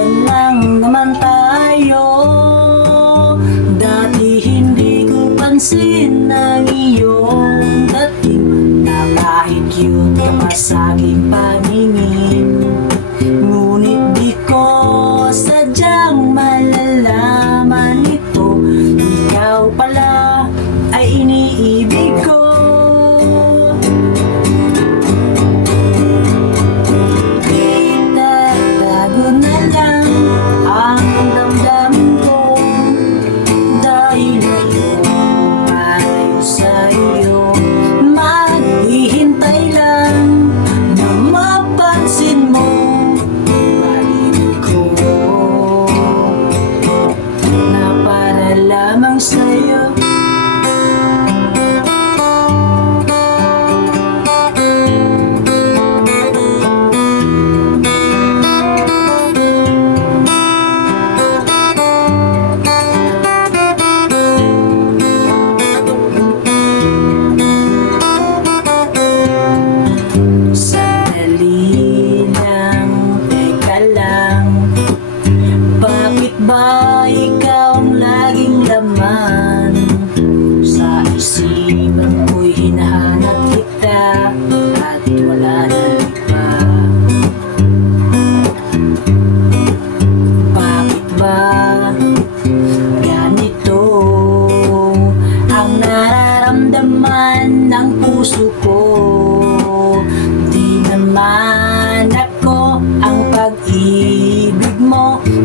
yan lang naman tayo sa'yo. Sandali lang, teka lang. Bakit ba ikaw laman? Sa isipan ko'y hinahanap kita At na iba Bakit ba ganito Ang nararamdaman ng puso ko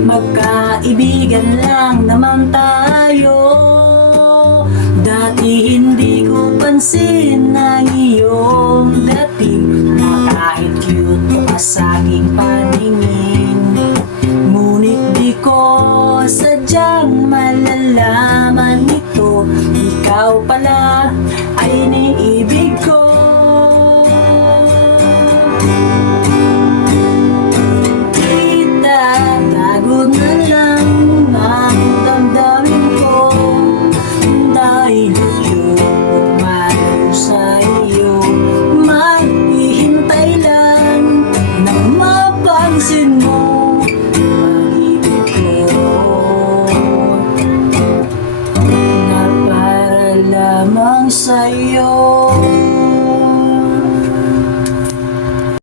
Magkaibigan lang naman tayo. Dati hindi ko pansin ang iyong dating. Na kahit cute ka sa aking paningin. Ngunit di ko sadyang malalaman ito. Ikaw pala ay sa'yo.